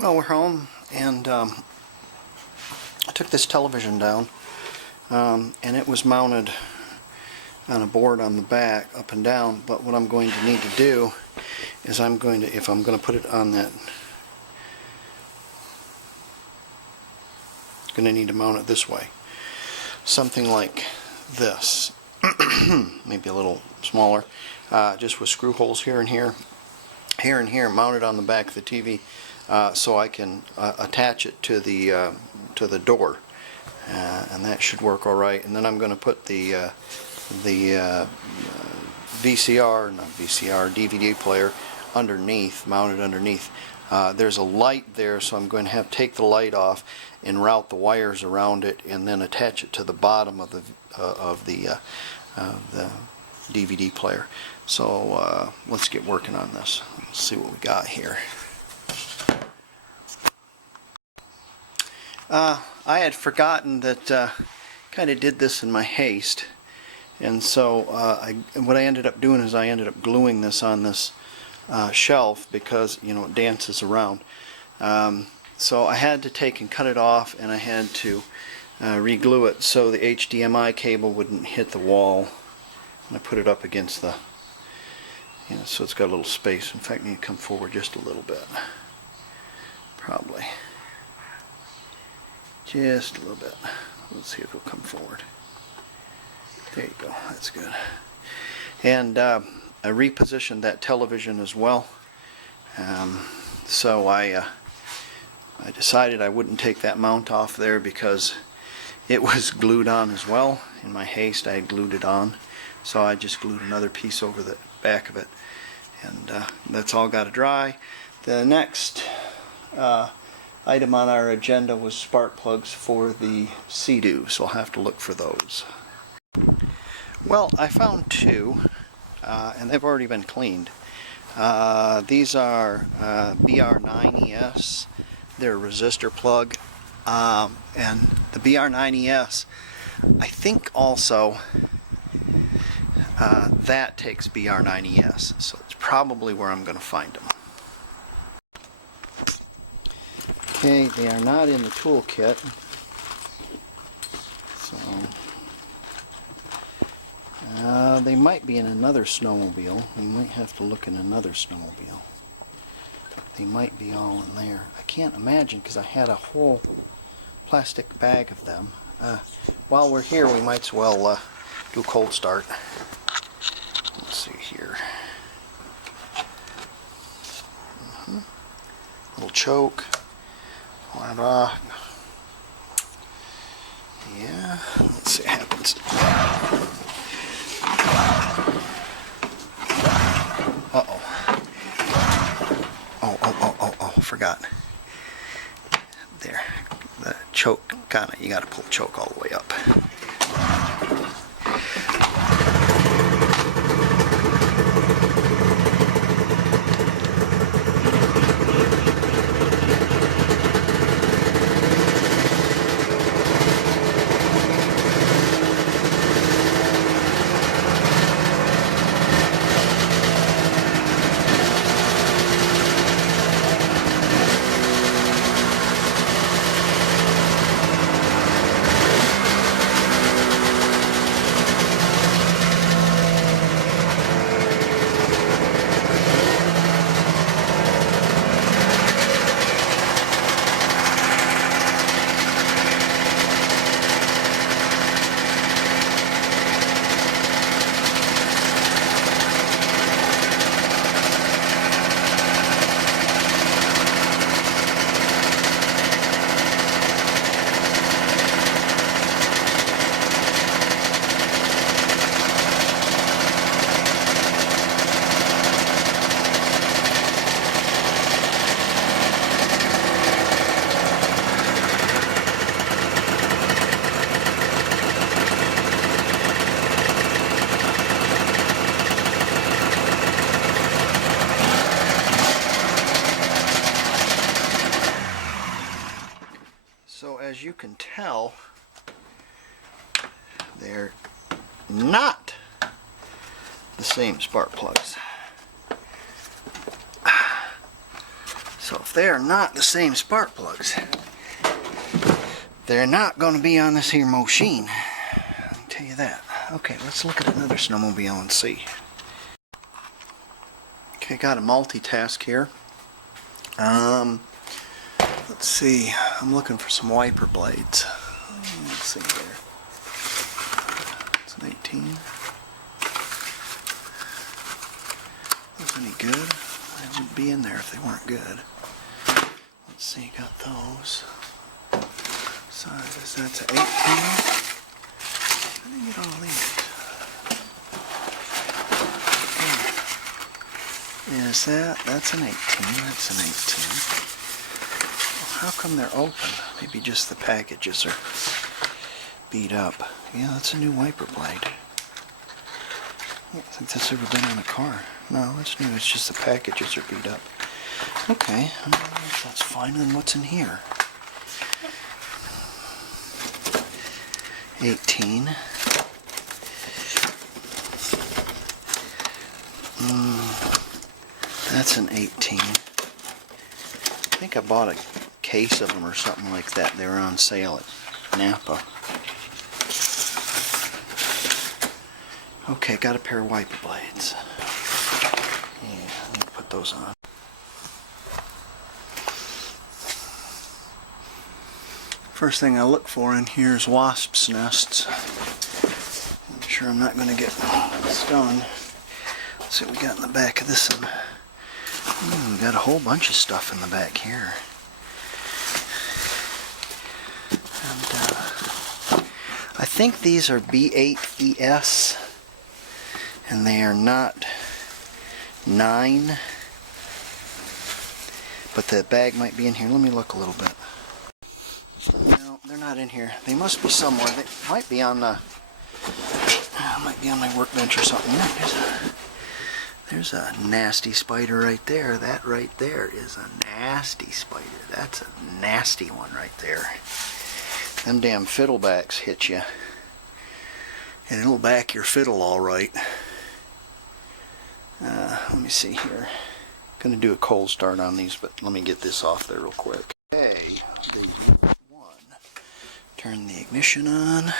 Well, we're home, and I took this television down, and it was mounted on a board on the back, up and down. But what I'm going to need to do is if I'm going to put it on that, going to need to mount it this way, something like this, maybe a little smaller, just with screw holes here and here, mounted on the back of the TV. So I can attach it to the door, and that should work all right. And then I'm going to put the DVD player underneath, mounted underneath. There's a light there, so I'm going to have to take the light off and route the wires around it, and then attach it to the bottom of the DVD player. So let's get working on this. Let's see what we got here. I had forgotten that kind of did this in my haste, and so what I ended up doing is I ended up gluing this on this shelf because, you know, it dances around. So I had to take and cut it off, and I had to re-glue it so the HDMI cable wouldn't hit the wall. And I put it up against the, you know, so it's got a little space. In fact, I need to come forward just a little bit, probably. Just a little bit. Let's see if it'll come forward. There you go. That's good. And I repositioned that television as well. So I decided I wouldn't take that mount off there because it was glued on as well. In my haste, I had glued it on. So I just glued another piece over the back of it. And that's all got to dry. The next item on our agenda was spark plugs for the Sea-Doo, so I'll have to look for those. Well, I found two, and they've already been cleaned. These are BR9ES. They're a resistor plug, and the BR9ES, I think also that takes BR9ES, so it's probably where I'm going to find them. Okay, they are not in the toolkit, so they might be in another snowmobile. We might have to look in another snowmobile. They might be all in there. I can't imagine because I had a whole plastic bag of them. While we're here, we might as well do a cold start. Let's see here. Little choke. Yeah, let's see what happens. Uh-oh. Oh, forgot. There. The choke, you gotta pull the choke all the way up. As you can tell, they're not the same spark plugs. So if they are not the same spark plugs, they're not going to be on this here machine. I can tell you that. Okay, let's look at another snowmobile and see. Okay, got a multitask here. Let's see. I'm looking for some wiper blades. Let's see here. It's an 18. Those any good? They wouldn't be in there if they weren't good. Let's see, got those. Size, that's an 18. I didn't get all these. Is that's an 18. That's an 18. Well, how come they're open? Maybe just the packages are beat up. Yeah, that's a new wiper blade. I don't think that's ever been on a car. No, it's new. It's just the packages are beat up. Okay, that's fine. Then what's in here? 18. That's an 18. I think I bought a case of them or something like that. They were on sale at Napa. Okay, got a pair of wiper blades. Yeah, I need to put those on. First thing I look for in here is wasps' nests. I'm sure I'm not going to get stung. Let's see what we got in the back of this one. We got a whole bunch of stuff in the back here. And I think these are B8ES, and they are not 9, but the bag might be in here. Let me look a little bit. No, they're not in here. They must be somewhere. They might be on the might be on my workbench or something. There's a nasty spider right there. That right there is a nasty spider. That's a nasty one right there. Them damn fiddlebacks hit you, and it'll back your fiddle all right. Let me see here. Gonna do a cold start on these, but let me get this off there real quick. Okay, the one. Turn the ignition on.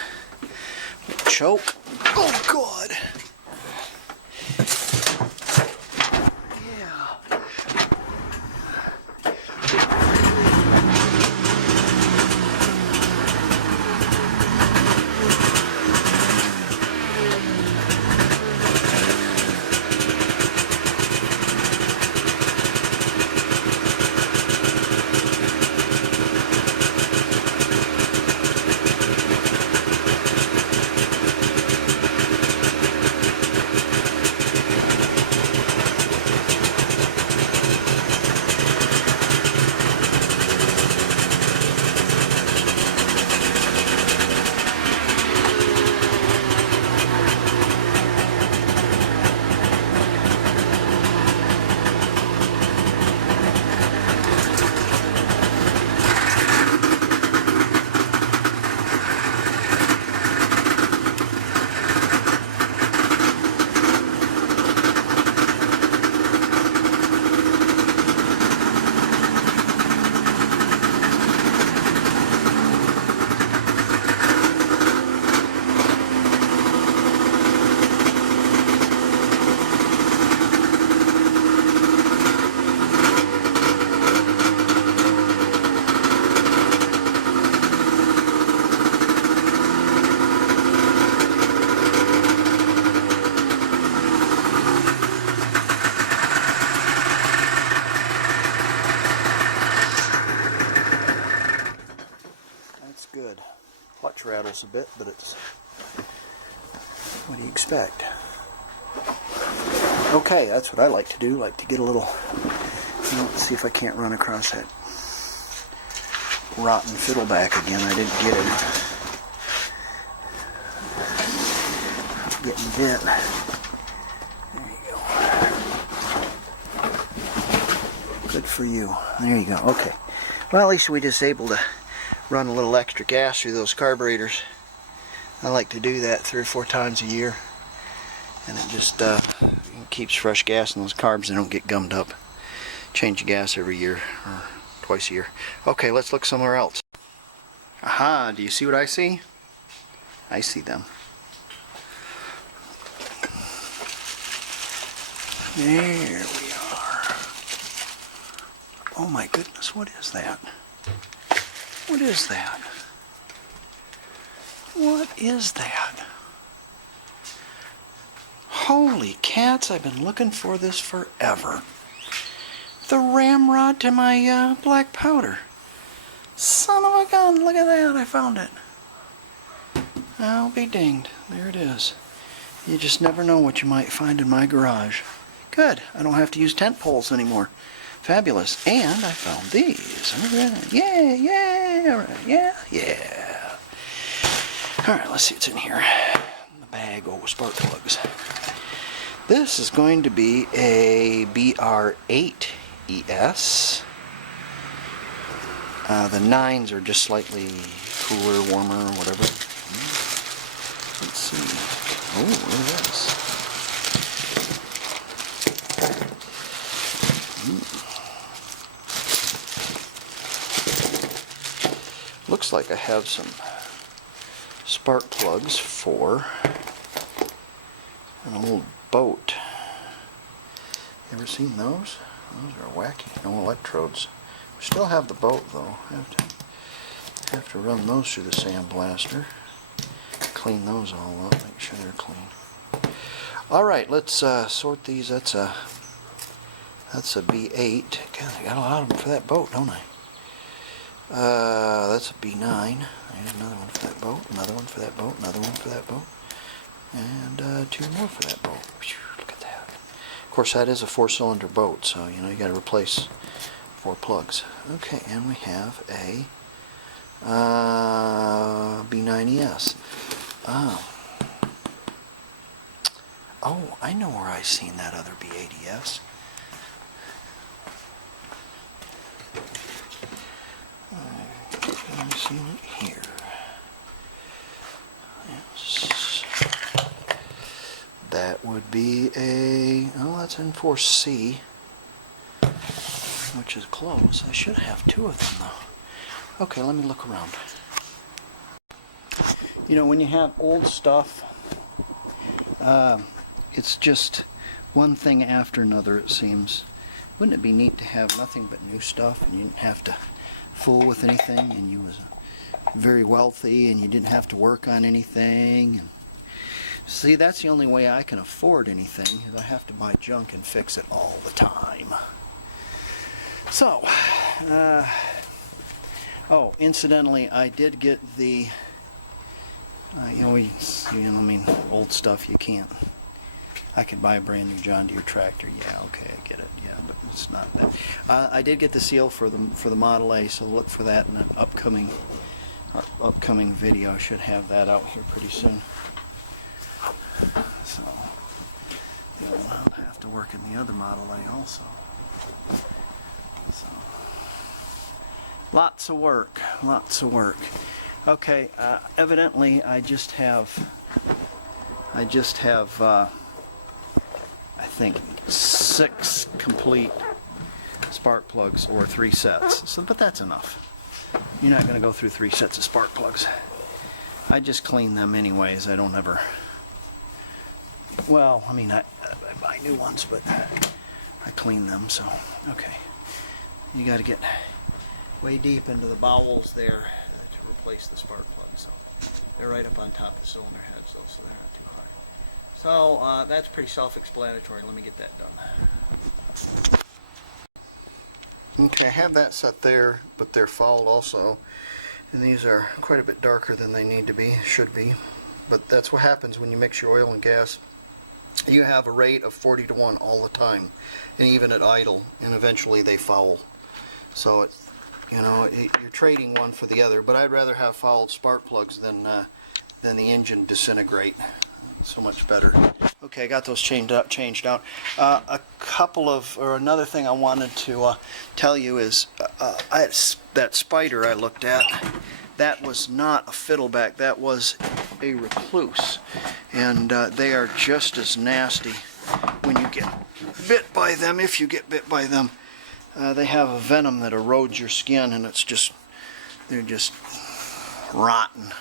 Choke. Oh God. Good. Clutch rattles a bit, but it's what do you expect? Okay, that's what I like to do. Like to get a little. Let's see if I can't run across that rotten fiddleback again. I didn't get it. Getting bit. There you go. Good for you. There you go. Okay. Well, at least we disabled a. Run a little extra gas through those carburetors. I like to do that 3 or 4 times a year, and it just keeps fresh gas in those carbs. They don't get gummed up. change the gas every year or twice a year. Okay, let's look somewhere else. Aha, do you see what I see? I see them. There we are. Oh my goodness, what is that? What is that? What is that? Holy cats, I've been looking for this forever. The ramrod to my black powder. Son of a gun, look at that, I found it. I'll be dinged. There it is. You just never know what you might find in my garage. Good, I don't have to use tent poles anymore. Fabulous. And I found these. Alright, yeah, alright, yeah. Alright, let's see what's in here. The bag, oh, spark plugs. This is going to be a BR8 ES. The 9s are just slightly cooler, warmer, whatever. Let's see. Oh, look at this. Looks like I have some spark plugs for an old boat. You ever seen those? Those are wacky. No electrodes. We still have the boat though. Have to run those through the sandblaster. Clean those all up. Make sure they're clean. All right, let's sort these. That's a B8. God, I got a lot of them for that boat, don't I? That's a B9. I need another one for that boat. Another one for that boat. Another one for that boat. And 2 more for that boat. Whew, look at that. Of course, that is a 4-cylinder boat, so you got to replace 4 plugs. Okay, and we have a B9ES. Oh, I know where I've seen that other B8ES. I've seen it here. Yes. That would be a, oh, that's in 4C, which is close. I should have 2 of them though. Okay, let me look around. When you have old stuff, it's just one thing after another, it seems. Wouldn't it be neat to have nothing but new stuff and you didn't have to fool with anything, and you was very wealthy and you didn't have to work on anything? And see, that's the only way I can afford anything, is I have to buy junk and fix it all the time. So, oh, incidentally, I did get the, old stuff you can't. I could buy a brand new John Deere tractor. Yeah, okay, I get it. Yeah, but it's not that. I did get the seal for the Model A, so look for that in an upcoming video. I should have that out here pretty soon. So I'll have to work in the other Model A also. So lots of work. Okay, evidently I just have I think 6 complete spark plugs, or 3 sets. So, but that's enough. You're not going to go through 3 sets of spark plugs. I just clean them anyways. I don't ever. Well, I buy new ones, but I clean them. So, okay. You got to get way deep into the bowels there to replace the spark plugs. So they're right up on top of the cylinder heads, though, so they're not too hard. So that's pretty self-explanatory. Let me get that done. Okay, I have that set there, but they're fouled also. And these are quite a bit darker than they need to be, should be. But that's what happens when you mix your oil and gas. You have a rate of 40 to 1 all the time, and even at idle, and eventually they foul. So you're trading one for the other. But I'd rather have fouled spark plugs than the engine disintegrate. So much better. Okay, I got those changed out. Another thing I wanted to tell you is that spider I looked at, that was not a fiddleback, that was a recluse. And they are just as nasty when you get bit by them, if you get bit by them, They have a venom that erodes your skin, and they're just rotten.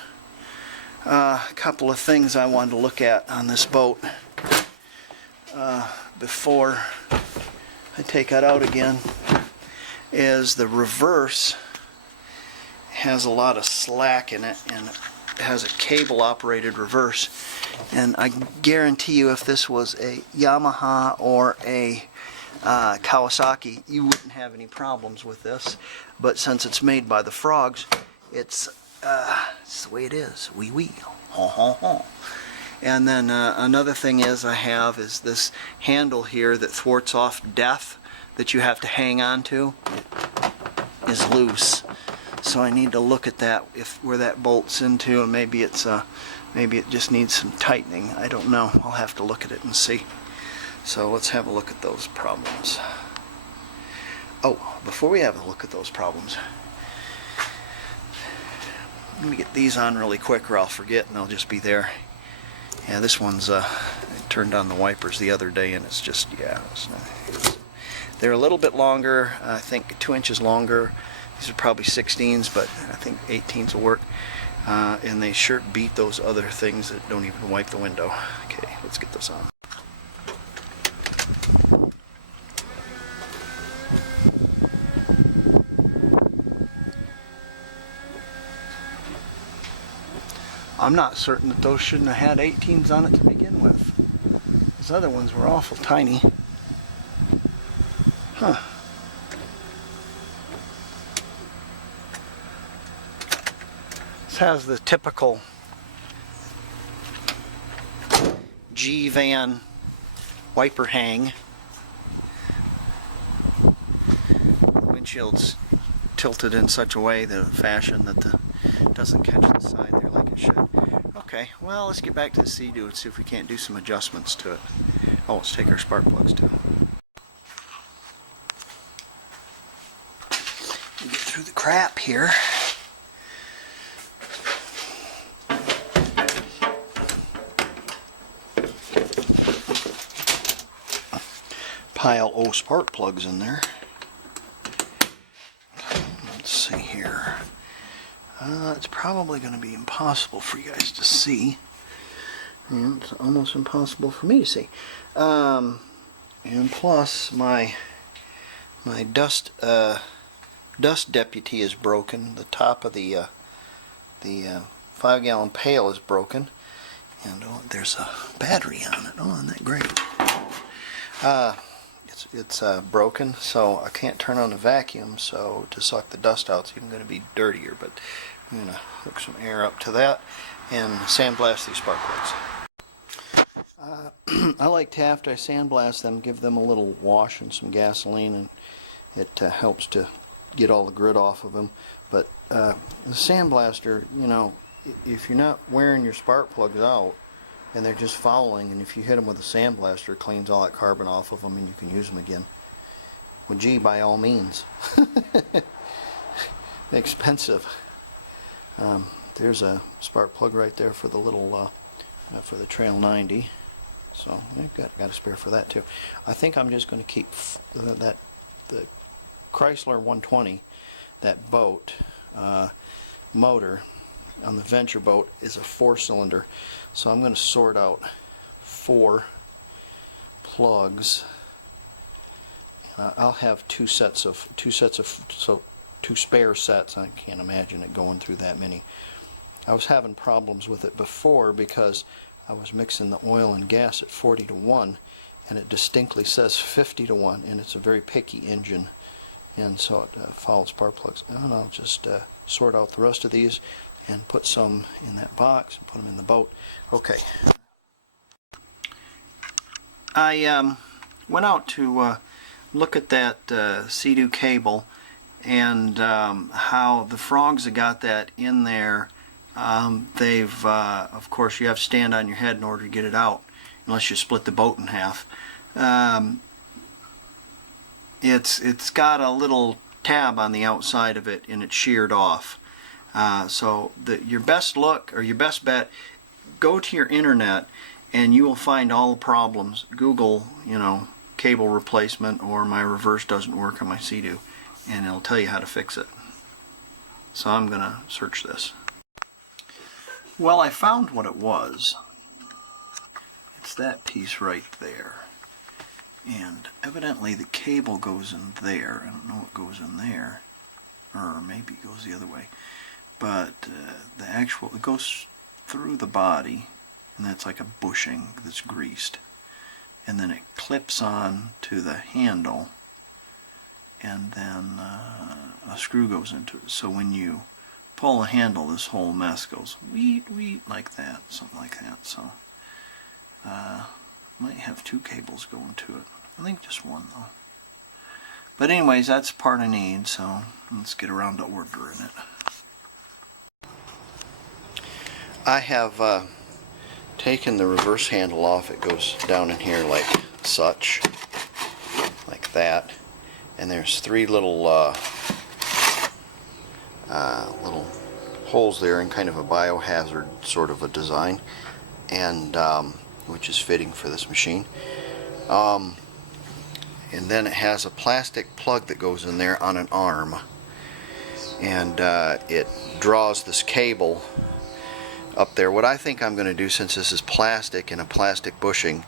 A couple of things I wanted to look at on this boat before I take it out again is the reverse has a lot of slack in it, and it has a cable operated reverse, and I guarantee you if this was a Yamaha or a Kawasaki, you wouldn't have any problems with this, but since it's made by the Frogs, it's the way it is. Wee wee. Ho ho ho. And then another thing is this handle here that thwarts off death that you have to hang on to is loose. So I need to look at that, where that bolts into, and maybe it just needs some tightening. I don't know. I'll have to look at it and see. So let's have a look at those problems. Oh, before we have a look at those problems, let me get these on really quick or I'll forget and I'll just be there. Yeah, this one's, I turned on the wipers the other day and it's just, yeah. They're a little bit longer, I think 2 inches longer. These are probably 16s, but I think 18s will work. And they sure beat those other things that don't even wipe the window. Okay, let's get this on. I'm not certain that those shouldn't have had 18s on it to begin with. Those other ones were awful tiny. Huh. This has the typical G-Van wiper hang. The windshield's tilted in such a way, the fashion that it doesn't catch the side there like it should. Okay, well, let's get back to the Sea-Doo and see if we can't do some adjustments to it. Oh, let's take our spark plugs too. Get through the crap here. Pile of spark plugs in there. Let's see here. It's probably going to be impossible for you guys to see. And it's almost impossible for me to see. And plus, my dust deputy is broken. The top of the 5-gallon pail is broken. And there's a battery on it. Oh, isn't that great? It's broken, so I can't turn on the vacuum, so to suck the dust out, it's even going to be dirtier, but I'm going to hook some air up to that and sandblast these spark plugs. I like to, after I sandblast them, give them a little wash and some gasoline, and it helps to get all the grit off of them. But the sandblaster, you know, if you're not wearing your spark plugs out, and they're just fouling, and if you hit them with a sandblaster, it cleans all that carbon off of them and you can use them again. Well, gee, by all means. Expensive. There's a spark plug right there for the little, for the Trail 90. So I've got a spare for that too. I think I'm just going to keep the Chrysler 120, that boat motor on the Venture boat is a 4-cylinder, so I'm going to sort out 4 plugs. I'll have two spare sets. I can't imagine it going through that many. I was having problems with it before because I was mixing the oil and gas at 40 to 1, and it distinctly says 50 to 1, and it's a very picky engine, and so it follows spark plugs. And I'll just sort out the rest of these and put some in that box and put them in the boat. Okay. I went out to look at that Sea-Doo cable and how the Frogs have got that in there. They've, of course, you have to stand on your head in order to get it out, unless you split the boat in half. It's got a little tab on the outside of it, and it's sheared off. So your best look, or your best bet, go to your internet and you will find all the problems. Google, you know, cable replacement or my reverse doesn't work on my Sea-Doo, and it'll tell you how to fix it. So I'm gonna search this. Well, I found what it was. It's that piece right there. And evidently the cable goes in there. I don't know what goes in there. Or maybe it goes the other way. But it goes through the body, and that's like a bushing that's greased. And then it clips on to the handle, and then a screw goes into it. So when you pull the handle, this whole mess goes weet, weet, like that, something like that. So might have two cables going to it. I think just one though. But anyways, that's the part I need, so let's get around to ordering it. I have taken the reverse handle off. It goes down in here like such, like that. And there's three little little holes there in kind of a biohazard sort of a design, and which is fitting for this machine. And then it has a plastic plug that goes in there on an arm, and it draws this cable up there. What I think I'm going to do, since this is plastic and a plastic bushing,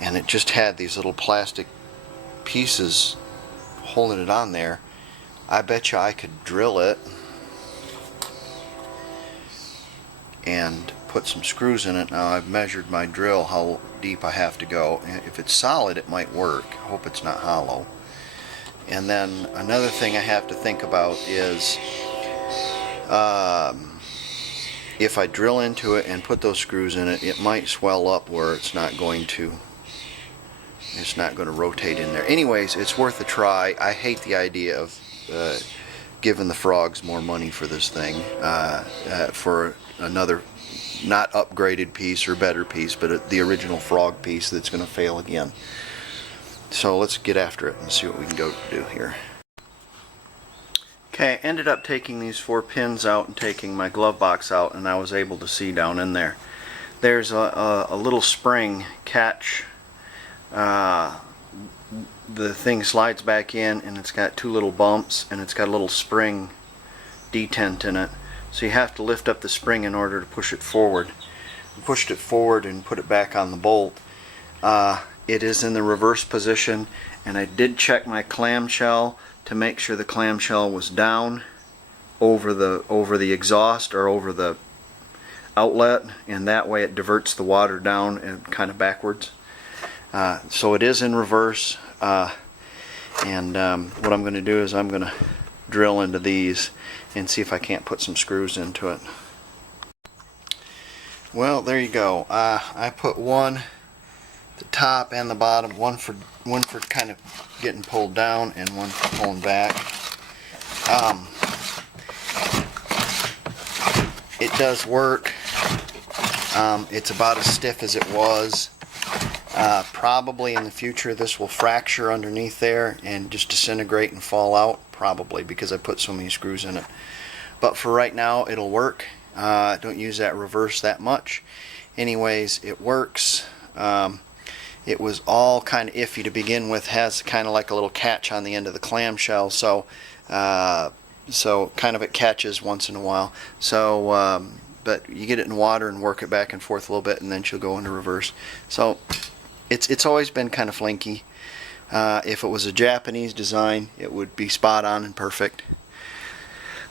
and it just had these little plastic pieces holding it on there, I bet you I could drill it and put some screws in it. Now I've measured my drill how deep I have to go. If it's solid, it might work. I hope it's not hollow. And then another thing I have to think about is if I drill into it and put those screws in it, it might swell up where it's not going to rotate in there. Anyways, it's worth a try. I hate the idea of giving the frogs more money for this thing, for another not upgraded piece or better piece, but the original frog piece that's going to fail again. So let's get after it and see what we can go do here. Okay, I ended up taking these 4 pins out and taking my glove box out, and I was able to see down in there. There's a little spring catch. The thing slides back in, and it's got 2 little bumps, and it's got a little spring detent in it. So you have to lift up the spring in order to push it forward. I pushed it forward and put it back on the bolt. It is in the reverse position, and I did check my clamshell to make sure the clamshell was down over the exhaust or over the outlet, and that way it diverts the water down and kind of backwards. So it is in reverse, and what I'm going to do is I'm going to drill into these and see if I can't put some screws into it. Well, there you go. I put one, the top and the bottom, one for kind of getting pulled down and one for pulling back. It does work. It's about as stiff as it was. Probably in the future this will fracture underneath there and just disintegrate and fall out, probably, because I put so many screws in it. But for right now it'll work. Don't use that reverse that much. Anyways, it works. It was all kind of iffy to begin with. Has kind of like a little catch on the end of the clamshell, so kind of it catches once in a while. So but you get it in water and work it back and forth a little bit, and then she'll go into reverse. So it's always been kind of flinky. If it was a Japanese design, it would be spot on and perfect.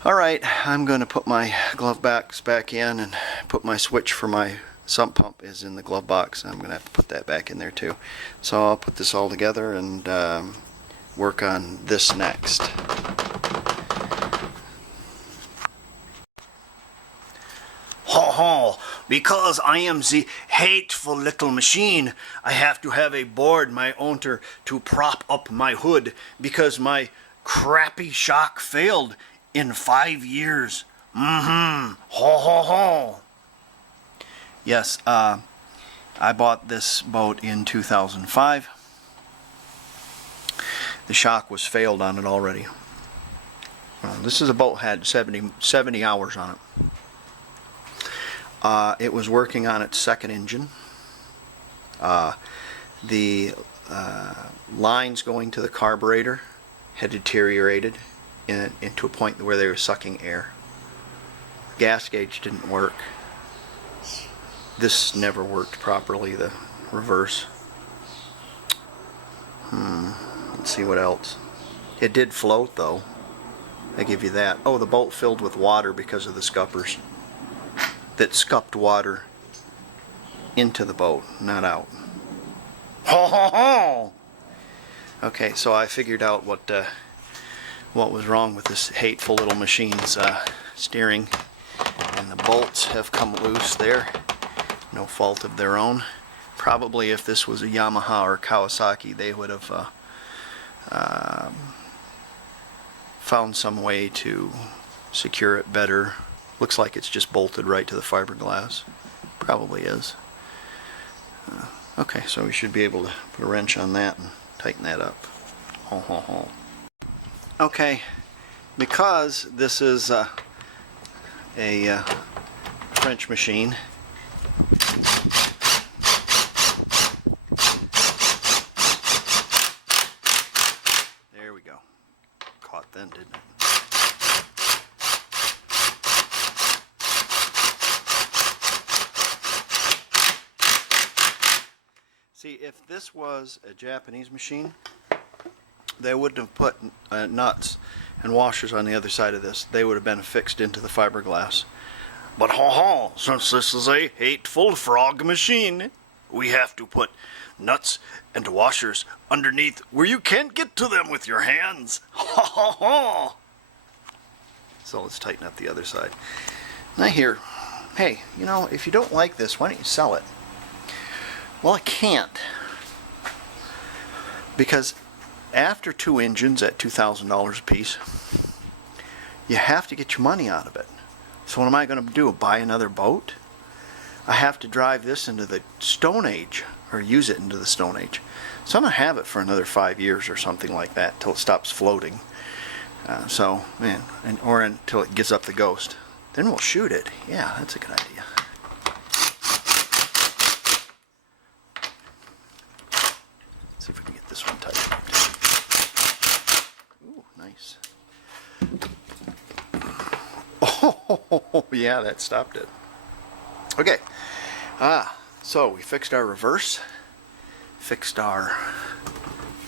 Alright, I'm going to put my glove box back in, and put my switch for my sump pump is in the glove box. I'm going to have to put that back in there too. So I'll put this all together and work on this next. Ho ho! Because I am the hateful little machine, I have to have a board my owner to prop up my hood because my crappy shock failed in 5 years. Ho ho ho! Yes, I bought this boat in 2005. The shock was failed on it already. This is a boat had 70 hours on it. It was working on its second engine. The lines going to the carburetor had deteriorated into a point where they were sucking air. Gas gauge didn't work. This never worked properly, the reverse. Let's see what else. It did float though. I give you that. Oh, the boat filled with water because of the scuppers that scupped water into the boat, not out. Ho ho ho! Okay, so I figured out what was wrong with this hateful little machine's steering, and the bolts have come loose there. No fault of their own. Probably if this was a Yamaha or Kawasaki, they would have found some way to secure it better. Looks like it's just bolted right to the fiberglass. Probably is. Okay, so we should be able to put a wrench on that and tighten that up. Ho, ho, ho. Okay, because this is a French machine, there we go. Caught then, didn't it? See, if this was a Japanese machine, they wouldn't have put nuts and washers on the other side of this. They would have been fixed into the fiberglass. But since this is a hateful frog machine, we have to put nuts and washers underneath where you can't get to them with your hands. So let's tighten up the other side. And I hear, hey, you know, if you don't like this, why don't you sell it? Well, I can't, because after 2 engines at $2,000 a piece, you have to get your money out of it. So what am I going to do? Buy another boat? I have to drive this into the Stone Age, or use it into the Stone Age. So I'm going to have it for another 5 years or something like that till it stops floating. Or until it gives up the ghost. Then we'll shoot it. Yeah, that's a good idea. See if we can get this one tight. Ooh, nice. Oh, yeah, that stopped it. Okay. So we fixed our reverse. There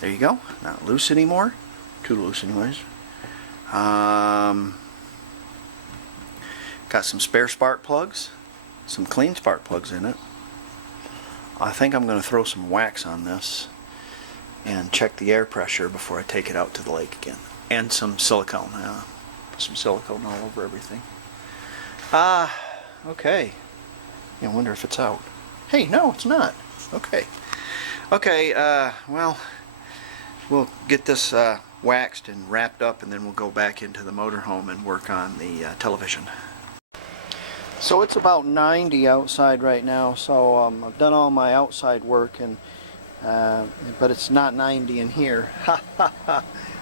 you go. Not loose anymore. Too loose anyways. Got some spare spark plugs. Some clean spark plugs in it. I think I'm going to throw some wax on this and check the air pressure before I take it out to the lake again. And some silicone. Put some silicone all over everything. Okay. I wonder if it's out. Hey, no, it's not. Okay. Okay, well, we'll get this waxed and wrapped up, and then we'll go back into the motorhome and work on the television. So it's about 90 outside right now, so I've done all my outside work, and but it's not 90 in here.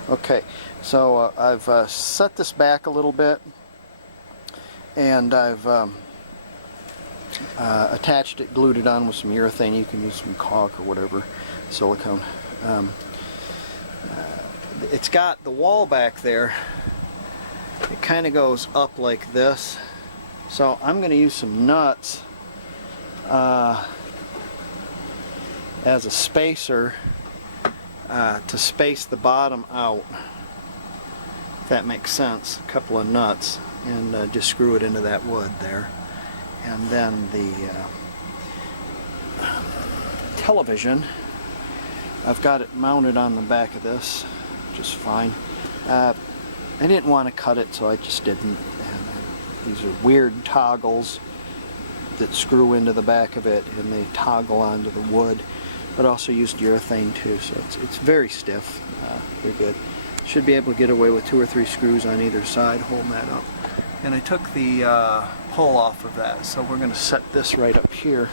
Okay, so I've set this back a little bit, and I've attached it, glued it on with some urethane. You can use some caulk or whatever, silicone. It's got the wall back there. It kind of goes up like this. So I'm going to use some nuts as a spacer to space the bottom out, if that makes sense. A couple of nuts, and just screw it into that wood there. And then the television, I've got it mounted on the back of this just fine. I didn't want to cut it, so I just didn't. These are weird toggles that screw into the back of it, and they toggle onto the wood, but also used urethane too, so it's very stiff. They're good. Should be able to get away with 2 or 3 screws on either side holding that up. And I took the pull off of that, so we're going to set this right up here,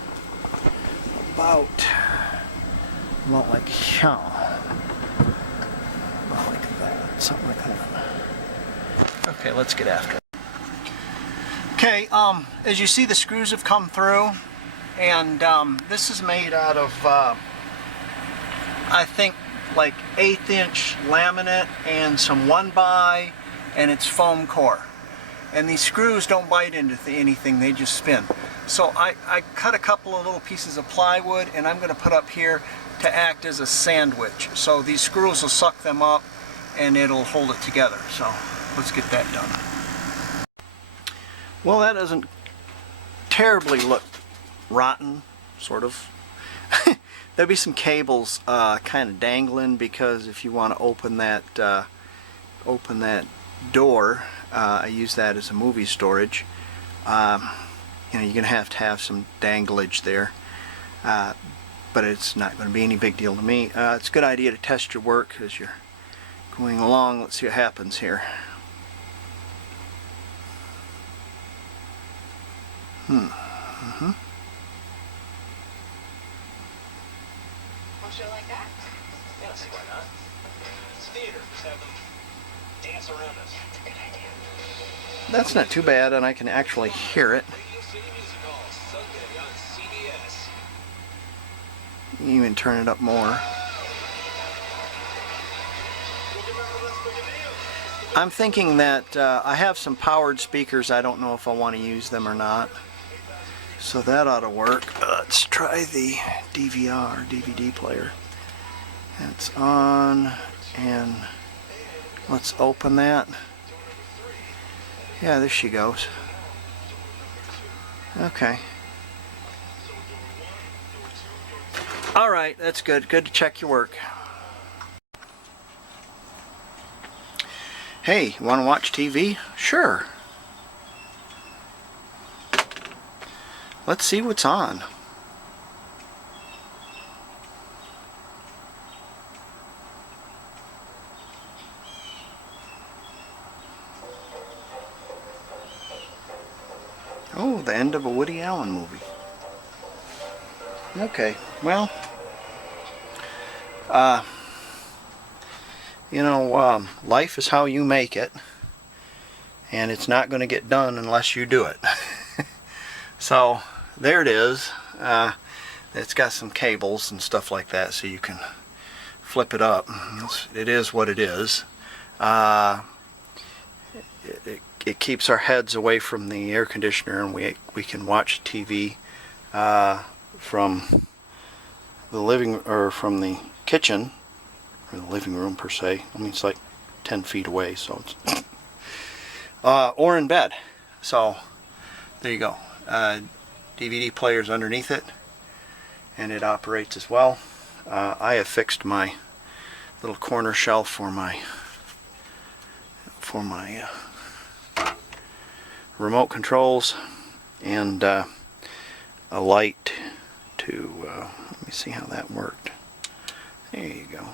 about like that, something like that. Okay, let's get after it. Okay, as you see, the screws have come through, and this is made out of I think, like 1/8 inch laminate and some 1x, and it's foam core. And these screws don't bite into anything, they just spin. So I cut a couple of little pieces of plywood, and I'm going to put up here to act as a sandwich. So these screws will suck them up and it'll hold it together. So let's get that done. Well, that doesn't terribly look rotten, sort of. There'll be some cables kind of dangling, because if you want to open that door, I use that as a movie storage. You know, you're going to have some danglage there, but it's not going to be any big deal to me. It's a good idea to test your work as you're going along. Let's see what happens here. Mm-hmm. Show like that? Yeah, see why not? It's theater. Just have them dance around us. That's a good idea. That's not too bad, and I can actually hear it. Radio City Music Hall, Sunday on CBS. Even turn it up more. I'm thinking that I have some powered speakers. I don't know if I want to use them or not. So that ought to work. Let's try the DVR, DVD player. It's on, and let's open that. Yeah, there she goes. Okay. All right, that's good. Good to check your work. Hey, want to watch TV? Sure. Let's see what's on. Oh, the end of a Woody Allen movie. Okay, well, you know, life is how you make it, and it's not going to get done unless you do it. So there it is. It's got some cables and stuff like that, so you can flip it up. It is what it is. It keeps our heads away from the air conditioner, and we can watch TV from the from the kitchen, or the living room per se. I mean, it's like 10 feet away, so it's or in bed. So there you go. DVD player's underneath it, and it operates as well. I have fixed my little corner shelf for my remote controls, and a light to let me see how that worked. There you go.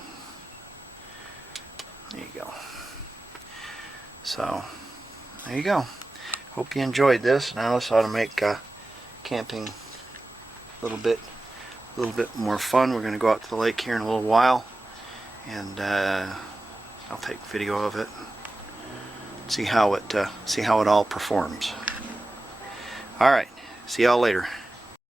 There you go. So there you go. Hope you enjoyed this. Now this ought to make camping a little bit more fun. We're going to go out to the lake here in a little while, and I'll take video of it. See how it all performs. All right. See y'all later.